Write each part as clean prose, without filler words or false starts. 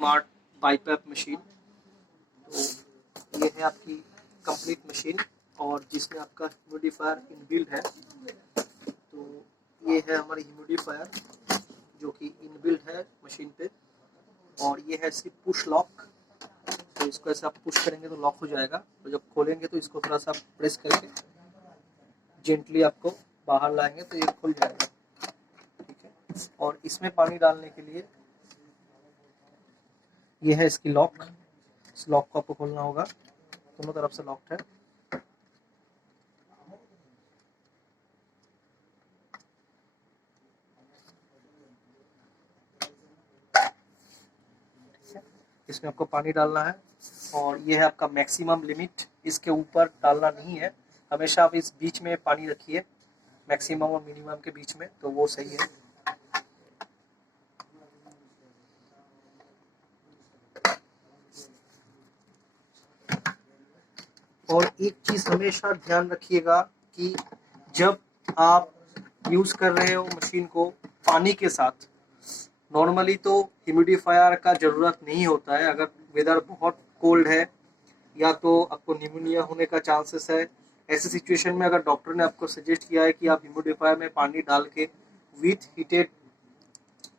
Smart BiPAP machine. तो ये है आपकी कंप्लीट मशीन और जिसमें आपका ह्यूमिडिफायर इनबिल्ट है। तो ये है हमारी ह्यूमिडिफायर जो कि इनबिल्ट है मशीन पे, और ये है इसकी पुश लॉक। तो इसको ऐसे आप पुश करेंगे तो लॉक हो जाएगा, तो जब खोलेंगे तो इसको थोड़ा सा प्रेस करके जेंटली आपको बाहर लाएंगे तो ये खुल जाएगा। ठीक है, और इसमें पानी डालने के लिए ये है इसकी लॉक। इस लॉक को आपको खोलना होगा, दोनों तरफ से लॉक्ड है। इसमें आपको पानी डालना है और ये है आपका मैक्सिमम लिमिट, इसके ऊपर डालना नहीं है। हमेशा आप इस बीच में पानी रखिए, मैक्सिमम और मिनिमम के बीच में, तो वो सही है। और एक चीज हमेशा ध्यान रखिएगा कि जब आप यूज कर रहे हो मशीन को पानी के साथ, नॉर्मली तो ह्यूमिडिफायर का जरूरत नहीं होता है। अगर वेदर बहुत कोल्ड है या तो आपको निमोनिया होने का चांसेस है, ऐसे सिचुएशन में अगर डॉक्टर ने आपको सजेस्ट किया है कि आप ह्यूमिडिफायर में पानी डाल के विथ हीटेड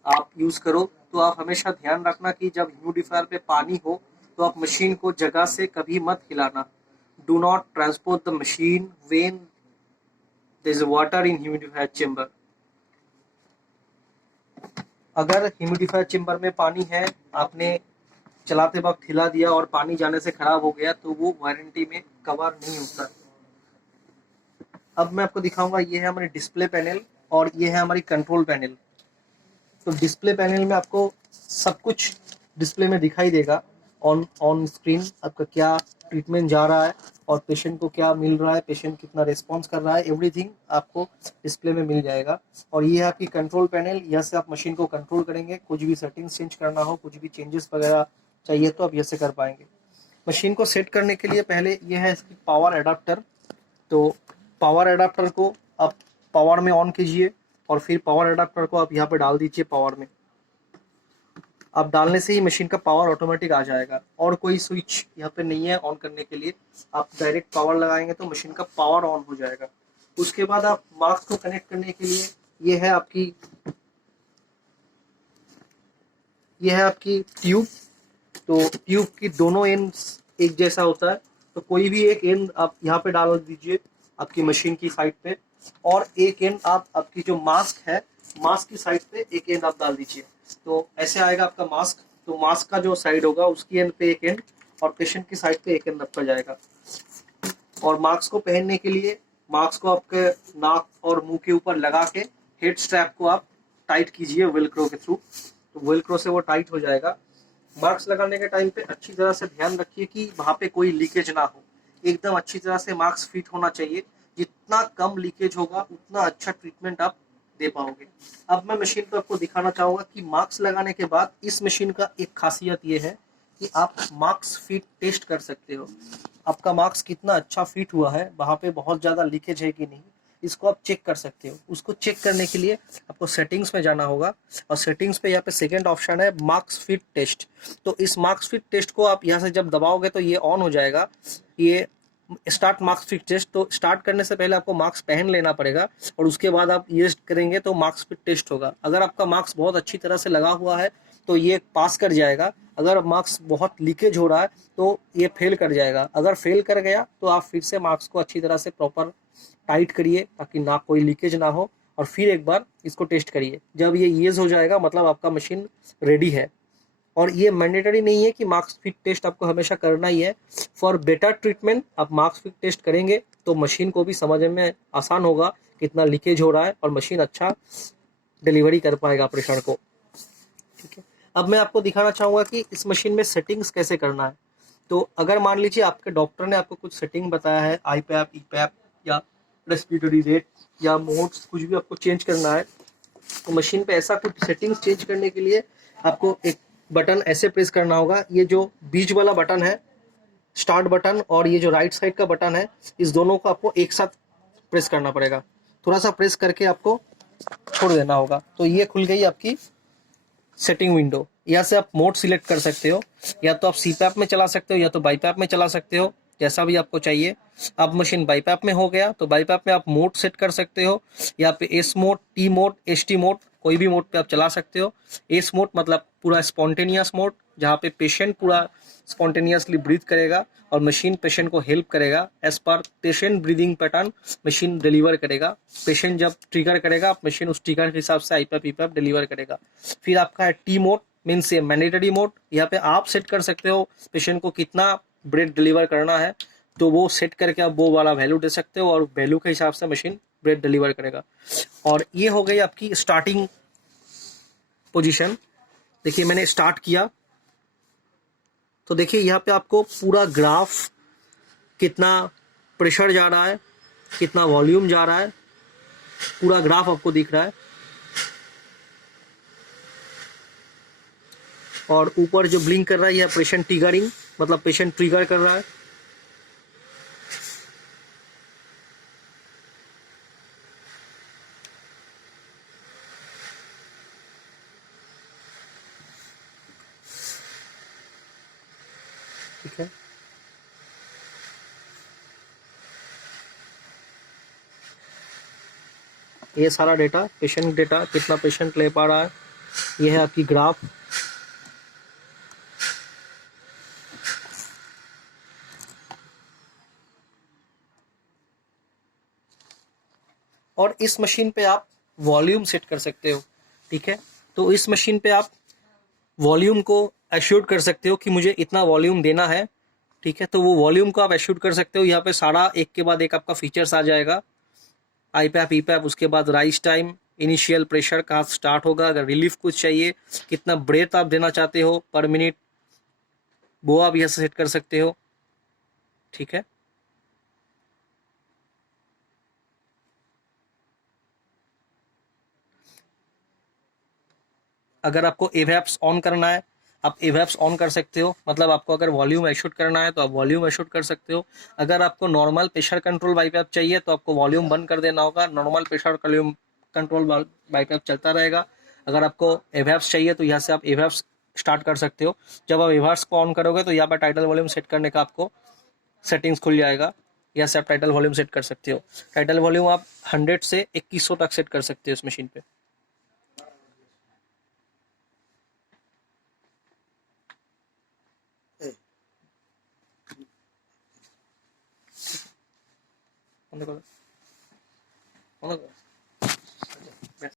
आप यूज करो, तो आप हमेशा ध्यान रखना कि जब ह्यूमिडिफायर पे पानी हो तो आप मशीन को जगह से कभी मत हिलाना। Do not transport the machine when there is water in humidifier chamber. अगर ह्यूमिडिफायर चेंबर में पानी है, आपने चलाते वक्त हिला दिया और पानी जाने से खराब हो गया, तो वो वारंटी में कवर नहीं होता। अब मैं आपको दिखाऊंगा, ये है हमारी डिस्प्ले पैनल और ये है हमारी कंट्रोल पैनल। तो डिस्प्ले पैनल में आपको सब कुछ डिस्प्ले में दिखाई देगा, ऑन स्क्रीन आपका क्या ट्रीटमेंट जा रहा है और पेशेंट को क्या मिल रहा है, पेशेंट कितना रिस्पॉन्स कर रहा है, एवरीथिंग आपको डिस्प्ले में मिल जाएगा। और ये है आपकी कंट्रोल पैनल, यहाँ से आप मशीन को कंट्रोल करेंगे। कुछ भी सेटिंग्स चेंज करना हो, कुछ भी चेंजेस वगैरह चाहिए तो आप यहाँ से कर पाएंगे। मशीन को सेट करने के लिए पहले ये है इसकी पावर एडाप्टर। तो पावर एडाप्टर को आप पावर में ऑन कीजिए और फिर पावर एडाप्टर को आप यहाँ पे डाल दीजिए पावर में। आप डालने से ही मशीन का पावर ऑटोमेटिक आ जाएगा और कोई स्विच यहाँ पे नहीं है ऑन करने के लिए। आप डायरेक्ट पावर लगाएंगे तो मशीन का पावर ऑन हो जाएगा। उसके बाद आप मास्क को कनेक्ट करने के लिए ये है आपकी ट्यूब। तो ट्यूब की दोनों एंड्स एक जैसा होता है, तो कोई भी एक एंड आप यहाँ पे डाल दीजिए आपकी मशीन की साइड पे, और एक एंड आप आपकी जो मास्क है, मास्क की साइड पे एक एंड आप डाल दीजिए। तो ऐसे आएगा आपका मास्क। तो मास्क का जो साइड होगा उसकी एंड पे एक एंड और पेशेंट की साइड पे एक एंड रखा जाएगा। और मास्क को पहनने के लिए मास्क को आपके नाक और मुंह के ऊपर लगा के हेड स्ट्रैप को आप टाइट कीजिए वेलक्रो के थ्रू, तो वेलक्रो से वो टाइट हो जाएगा। मास्क लगाने के टाइम पे अच्छी तरह से ध्यान रखिए कि वहाँ पे कोई लीकेज ना हो। एकदम अच्छी तरह से मास्क फिट होना चाहिए। जितना कम लीकेज होगा उतना अच्छा ट्रीटमेंट आप दे पाओगे। अब मैं मशीन पे आपको दिखाना चाहूंगा कि मास्क लगाने के बाद इस मशीन का एक खासियत ये है कि आप मास्क फिट टेस्ट कर सकते हो। आपका मास्क कितना अच्छा फिट हुआ है, वहाँ पे बहुत ज़्यादा लीकेज है कि नहीं, इसको आप चेक कर सकते हो। उसको चेक करने के लिए आपको सेटिंग्स में जाना होगा और सेटिंग्स पे यहाँ पे सेकंड ऑप्शन है मास्क फिट टेस्ट। तो इस मास्क फिट टेस्ट को आप यहाँ से जब दबाओगे तो ये ऑन हो जाएगा, ये स्टार्ट मास्क फिट टेस्ट। तो स्टार्ट करने से पहले आपको मास्क पहन लेना पड़ेगा और उसके बाद आप ये करेंगे तो मास्क फिट टेस्ट होगा। अगर आपका मास्क बहुत अच्छी तरह से लगा हुआ है तो ये पास कर जाएगा। अगर मास्क बहुत लीकेज हो रहा है तो ये फेल कर जाएगा। अगर फेल कर गया तो आप फिर से मास्क को अच्छी तरह से प्रॉपर टाइट करिए ताकि ना कोई लीकेज ना हो, और फिर एक बार इसको टेस्ट करिए। जब ये ईज हो जाएगा मतलब आपका मशीन रेडी है। और ये मैंडेटरी नहीं है कि मास्क फिट टेस्ट आपको हमेशा करना ही है। फॉर बेटर ट्रीटमेंट आप मास्क फिट टेस्ट करेंगे तो मशीन को भी समझने में आसान होगा कितना लीकेज हो रहा है और मशीन अच्छा डिलीवरी कर पाएगा पेशेंट को। ठीक है, अब मैं आपको दिखाना चाहूँगा कि इस मशीन में सेटिंग्स कैसे करना है। तो अगर मान लीजिए आपके डॉक्टर ने आपको कुछ सेटिंग बताया है, आई पैप, ई पैप या रेस्पिरेटरी रेट या मोड्स, कुछ भी आपको चेंज करना है, तो मशीन पे ऐसा कुछ सेटिंग्स चेंज करने के लिए आपको एक बटन ऐसे प्रेस करना होगा। ये जो बीच वाला बटन है स्टार्ट बटन और ये जो राइट साइड का बटन है, इस दोनों को आपको एक साथ प्रेस करना पड़ेगा। थोड़ा सा प्रेस करके आपको छोड़ देना होगा। तो ये खुल गई आपकी सेटिंग विंडो। यहाँ से आप मोड सिलेक्ट कर सकते हो, या तो आप CPAP में चला सकते हो या तो BiPAP में चला सकते हो, जैसा भी आपको चाहिए। अब मशीन BiPAP में हो गया तो BiPAP में आप मोड सेट कर सकते हो, यहाँ पे S mode, T mode, ST mode, कोई भी मोड पे आप चला सकते हो। S मोड मतलब पूरा स्पॉन्टेनियस मोड, जहाँ पे पेशेंट पूरा स्पॉन्टेनियसली ब्रीथ करेगा और मशीन पेशेंट को हेल्प करेगा, as per patient breathing pattern machine deliver करेगा। पेशेंट जब ट्रिगर करेगा मशीन उस ट्रिगर के हिसाब से IPAP EPAP डिलीवर करेगा। फिर आपका है T मोड, मीन्स ये मैंडेटरी मोड, यहाँ पे आप सेट कर सकते हो पेशेंट को कितना ब्रेथ डिलीवर करना है, तो वो सेट करके आप वो वाला वैल्यू दे सकते हो और वैल्यू के हिसाब से मशीन ब्रेथ डिलीवर करेगा। और ये हो गई आपकी स्टार्टिंग पोजीशन। देखिए मैंने स्टार्ट किया तो देखिए यहाँ पे आपको पूरा ग्राफ, कितना प्रेशर जा रहा है, कितना वॉल्यूम जा रहा है, पूरा ग्राफ आपको दिख रहा है। और ऊपर जो ब्लिंक कर रहा है यह पेशेंट ट्रिगरिंग, मतलब पेशेंट ट्रिगर कर रहा है। ठीक है, ये सारा डेटा, पेशेंट डेटा, कितना पेशेंट ले पा रहा है, ये है आपकी ग्राफ। और इस मशीन पे आप वॉल्यूम सेट कर सकते हो। ठीक है, तो इस मशीन पे आप वॉल्यूम को एश्योर कर सकते हो कि मुझे इतना वॉल्यूम देना है। ठीक है, तो वो वॉल्यूम को आप एश्योर कर सकते हो। यहाँ पे सारा एक के बाद एक आपका फीचर्स आ जाएगा, IPAP EPAP, उसके बाद राइज टाइम, इनिशियल प्रेशर कहाँ स्टार्ट होगा, अगर रिलीफ कुछ चाहिए, कितना ब्रेथ आप देना चाहते हो पर मिनट, वो आप यहाँ से सेट कर सकते हो। ठीक है, अगर आपको एवैप्स ऑन करना है, आप एवैप्स ऑन कर सकते हो, मतलब आपको अगर वॉल्यूम एशूट करना है तो आप वॉल्यूम एशूट कर सकते हो। अगर आपको नॉर्मल प्रेशर कंट्रोल BiPAP चाहिए तो आपको वॉल्यूम बंद कर देना होगा, नॉर्मल प्रेशर कंट्रोल BiPAP चलता रहेगा। अगर आपको एवैप्स चाहिए तो यहाँ से आप एवैप्स स्टार्ट कर सकते हो। जब आप एवैप्स को ऑन करोगे तो यहाँ पर टाइटल वॉल्यूम सेट करने का आपको सेटिंग्स खुल जाएगा, यहाँ से आप टाइटल वॉल्यूम सेट कर सकते हो। टाइटल वॉल्यूम आप 100 से 2100 तक सेट कर सकते हो इस मशीन पे।